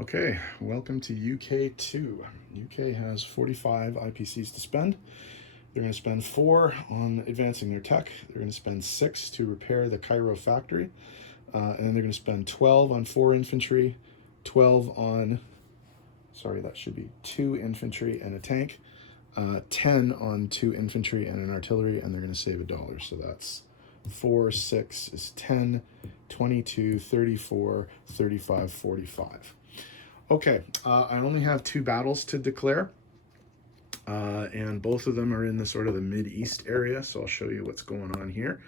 Okay, welcome to UK2. UK has 45 IPCs to spend. They're going to spend 4 on advancing their tech. They're going to spend 6 to repair the Cairo factory. And then they're going to spend 12 on 4 infantry, 12 on, sorry, that should be 2 infantry and a tank, 10 on 2 infantry and an artillery, and they're going to save $1. So that's 4, 6 is 10, 22, 34, 35, 45. Okay, I only have 2 battles to declare, and both of them are in the sort of the Mid-East area, so I'll show you what's going on here.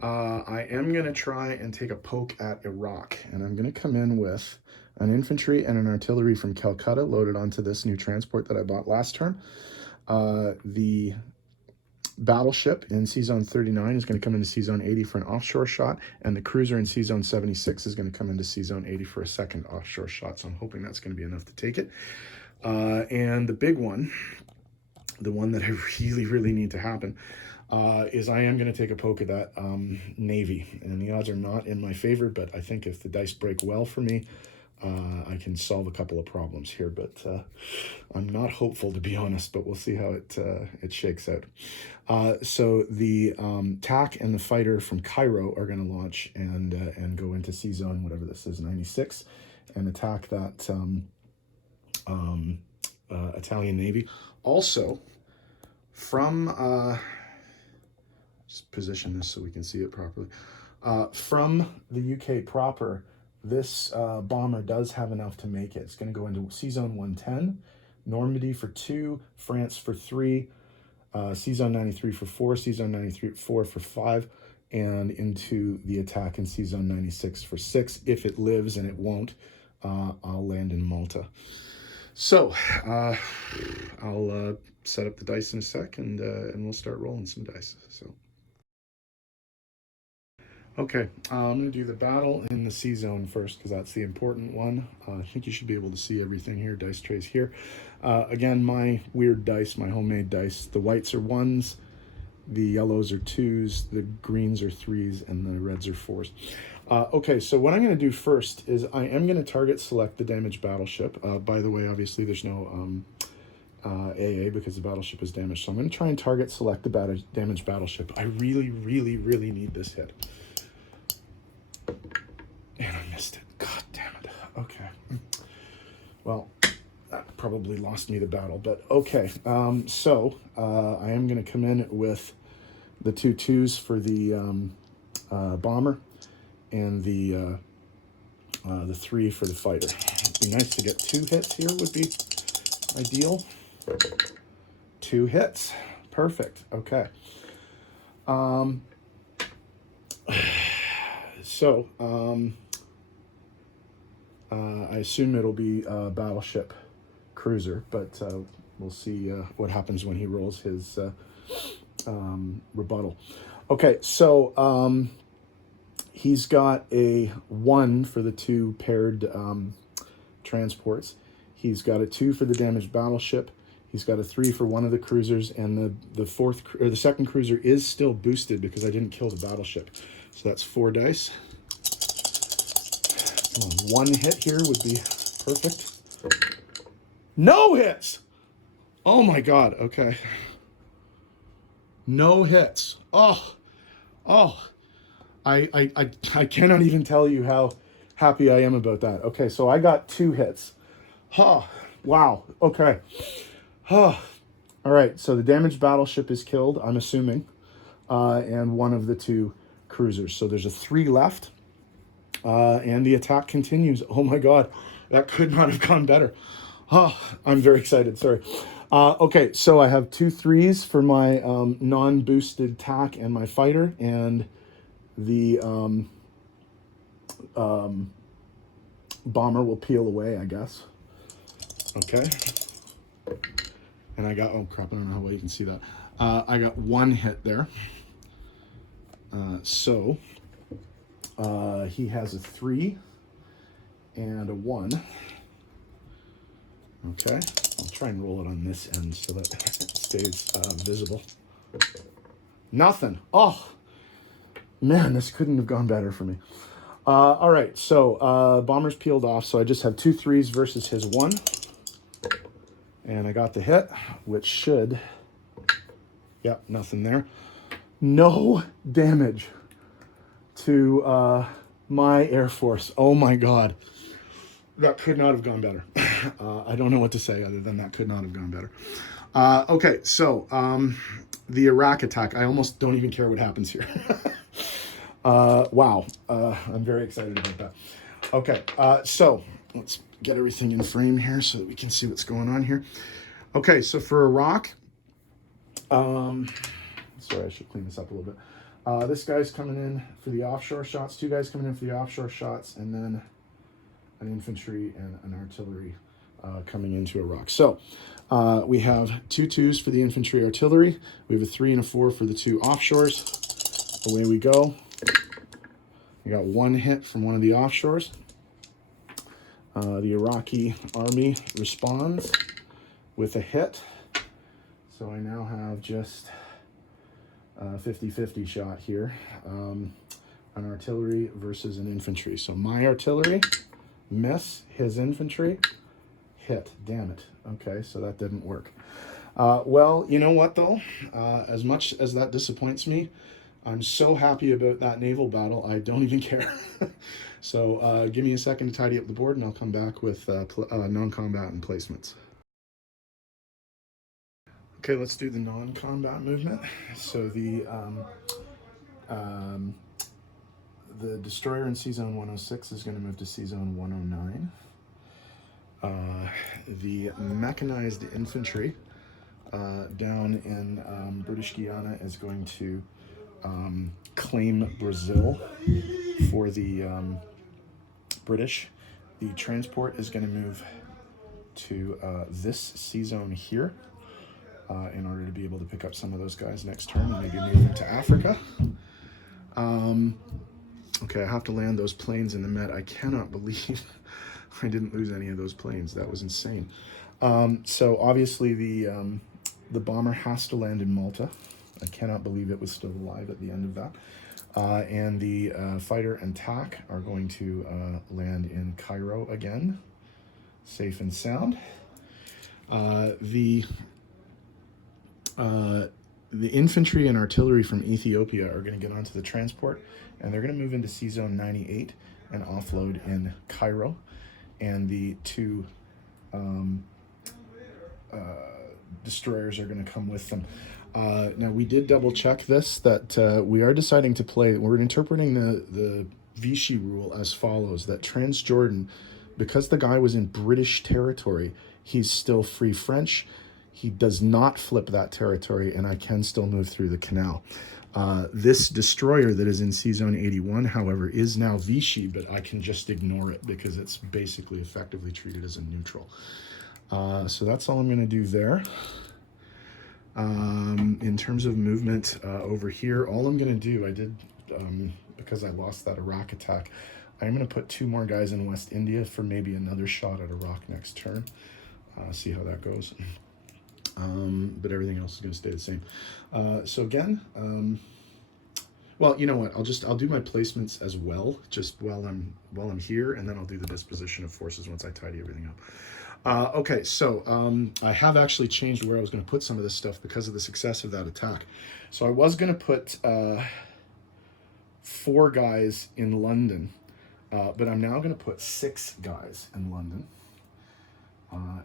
I am going to try and take a poke at Iraq, and I'm going to come in with an infantry and an artillery from Calcutta loaded onto this new transport that I bought last turn. The battleship in C-Zone 39 is going to come into C-Zone 80 for an offshore shot, and the cruiser in C-Zone 76 is going to come into C-Zone 80 for a second offshore shot, so I'm hoping that's going to be enough to take it. And the big one, the one that I really need to happen, is I am going to take a poke at that Navy, and the odds are not in my favor, but I think if the dice break well for me, I can solve a couple of problems here, but I'm not hopeful, to be honest, but we'll see how it shakes out. So the TAC and the fighter from Cairo are going to launch and go into C-Zone, whatever this is, 96, and attack that Italian Navy. Also, from, just position this so we can see it properly, from the UK proper, this bomber does have enough to make it. It's going to go into C-Zone 110, Normandy for 2, France for 3, C-Zone 93 for 4, C-Zone 94 for 5, and into the attack in C-Zone 96 for 6. If it lives, and it won't, I'll land in Malta. So I'll set up the dice in a sec, and we'll start rolling some dice. So. Okay, I'm going to do the battle in the C-Zone first because that's the important one. I think you should be able to see everything here. Dice trays here. Again, my weird dice, my homemade dice. The whites are 1s, the yellows are 2s, the greens are 3s, and the reds are 4s. Okay, so what I'm going to do first is I am going to target select the damaged battleship. By the way, obviously there's no AA because the battleship is damaged. So I'm going to try and target select the damaged battleship. I really need this hit. And I missed it. God damn it. Okay. Well, that probably lost me the battle, but okay. So I am going to come in with the 2 2s for the bomber and the 3 for the fighter. It'd be nice to get 2 hits here would be ideal. 2 hits. Perfect. Okay. So, I assume it'll be a battleship cruiser, but we'll see what happens when he rolls his rebuttal. Okay, so he's got a 1 for the 2 paired transports. He's got a 2 for the damaged battleship. He's got a 3 for one of the cruisers, and the second cruiser is still boosted because I didn't kill the battleship. So that's 4 dice. 1 hit here would be perfect. No hits! Oh my God, okay. No hits. Oh. I cannot even tell you how happy I am about that. Okay, so I got 2 hits. Wow, okay. All right, so the damaged battleship is killed, I'm assuming, and one of the 2 cruisers. So there's a 3 left, and the attack continues. Oh my God, that could not have gone better. I'm very excited, sorry. Okay, so I have 2 3s for my non-boosted TAC and my fighter, and the bomber will peel away, I guess. Okay. And I got, oh crap, I don't know how well you can see that. I got 1 hit there. So he has a 3 and a 1. Okay, I'll try and roll it on this end so that it stays visible. Nothing. Oh, man, this couldn't have gone better for me. All right, so bombers peeled off. So I just have 2 3s versus his 1. And I got the hit, which should... Yep, nothing there. No damage to my Air Force. Oh my God. That could not have gone better. I don't know what to say other than that could not have gone better. Okay, so the Iraq attack. I almost don't even care what happens here. Wow. I'm very excited about that. Okay, so let's get everything in frame here so that we can see what's going on here. Okay, so for Iraq, sorry, I should clean this up a little bit. This guy's coming in for the offshore shots, 2 guys coming in for the offshore shots, and then an infantry and an artillery coming into Iraq. So we have 2 2s for the infantry artillery. We have a 3 and a 4 for the 2 offshores. Away we go. We got 1 hit from one of the offshores. The Iraqi army responds with a hit. So I now have just 50-50 shot here. An artillery versus an infantry. So my artillery, miss. His infantry, hit. Damn it. Okay, so that didn't work. Well, you know what, though? As much as that disappoints me, I'm so happy about that naval battle, I don't even care. So give me a second to tidy up the board, and I'll come back with non-combat and placements. Okay, let's do the non-combat movement. So the destroyer in C-Zone 106 is going to move to C-Zone 109. The mechanized infantry down in British Guiana is going to claim Brazil for the British. The transport is going to move to this C-Zone here in order to be able to pick up some of those guys next turn and maybe move them to Africa. Okay, I have to land those planes in the Met. I cannot believe I didn't lose any of those planes. That was insane. So obviously the bomber has to land in Malta. I cannot believe it was still alive at the end of that. And the fighter and TAC are going to land in Cairo again, safe and sound. The infantry and artillery from Ethiopia are going to get onto the transport, and they're going to move into C-Zone 98 and offload in Cairo. And the 2 destroyers are going to come with them. Now, we did double check this, that we are deciding to play, we're interpreting the Vichy rule as follows, that Transjordan, because the guy was in British territory, he's still free French. He does not flip that territory, and I can still move through the canal. This destroyer that is in C-Zone 81, however, is now Vichy, but I can just ignore it because it's basically effectively treated as a neutral. So that's all I'm going to do there. In terms of movement over here, all I'm going to do, I did, because I lost that Iraq attack, I'm going to put 2 more guys in West India for maybe another shot at Iraq next turn. See how that goes. But everything else is going to stay the same. So again, well, you know what? I'll do my placements as well, just while I'm here, and then I'll do the disposition of forces once I tidy everything up. Okay, so I have actually changed where I was going to put some of this stuff because of the success of that attack. So I was going to put 4 guys in London, but I'm now going to put 6 guys in London.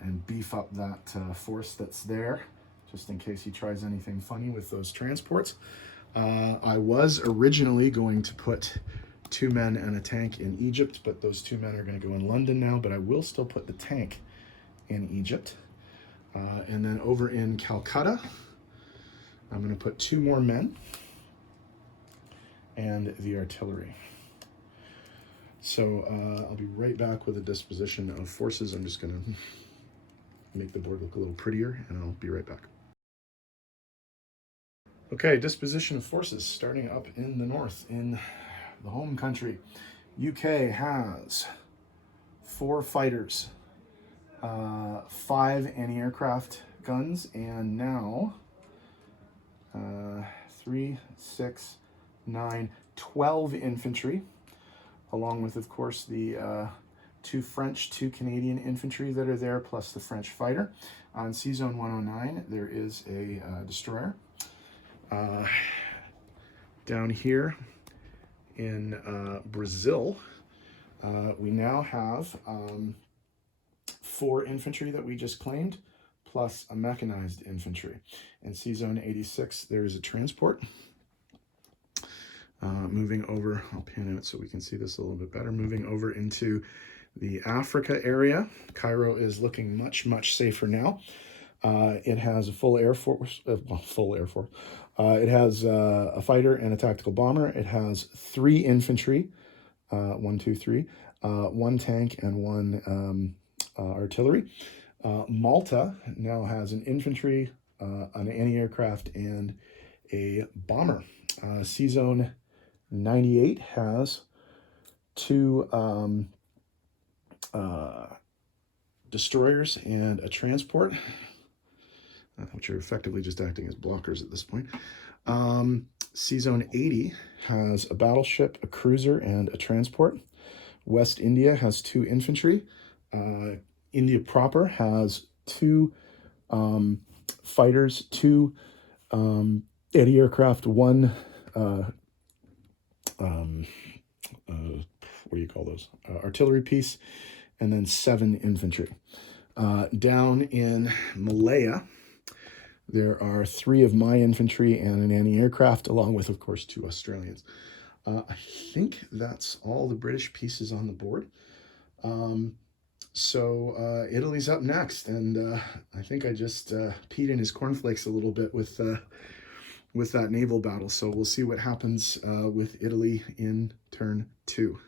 And beef up that force that's there, just in case he tries anything funny with those transports. I was originally going to put 2 men and a tank in Egypt, but those 2 men are going to go in London now, but I will still put the tank in Egypt. And then over in Calcutta, I'm going to put 2 more men and the artillery. So I'll be right back with a disposition of forces. I'm just going to make the board look a little prettier, and I'll be right back. Okay, disposition of forces, starting up in the north, in the home country. UK has 4 fighters, 5 anti-aircraft guns, and now 3, 6, 9, 12 infantry. along with, of course, the 2 French, 2 Canadian infantry that are there, plus the French fighter. On C-Zone 109, there is a destroyer. Down here in Brazil, we now have 4 infantry that we just claimed, plus a mechanized infantry. In C-Zone 86, there is a transport. Moving over, I'll pan out so we can see this a little bit better. Moving over into the Africa area, Cairo is looking much, much safer now. It has a full air force, it has a fighter and a tactical bomber. It has 3 infantry, 1, 2, 3, 1 tank and 1 artillery. Malta now has an infantry, an anti-aircraft, and a bomber. C-Zone 98 has 2 destroyers and a transport, which are effectively just acting as blockers at this point. C-Zone 80 has a battleship, a cruiser, and a transport. West India has 2 infantry. India proper has 2 fighters, 2 anti-aircraft, 1 what do you call those? Artillery piece, and then 7 infantry. Down in Malaya, there are 3 of my infantry and an anti-aircraft, along with, of course, 2 Australians. I think that's all the British pieces on the board. So Italy's up next, and I think I just peed in his cornflakes a little bit with that naval battle. So we'll see what happens with Italy in turn 2.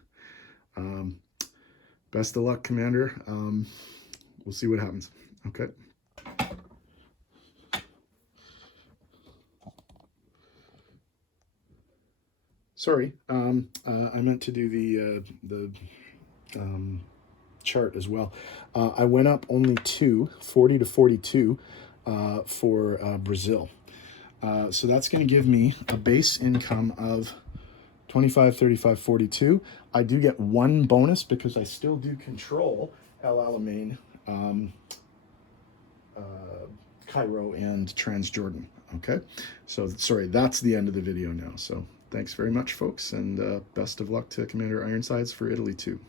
Best of luck, Commander. We'll see what happens. Okay. Sorry, I meant to do the chart as well. I went up only 2, 40 to 42 for Brazil. So that's going to give me a base income of 25, 35, 42. I do get 1 bonus because I still do control El Alamein, Cairo, and Transjordan. Okay, so sorry, that's the end of the video now. So thanks very much, folks, and best of luck to Commander Ironsides for Italy too.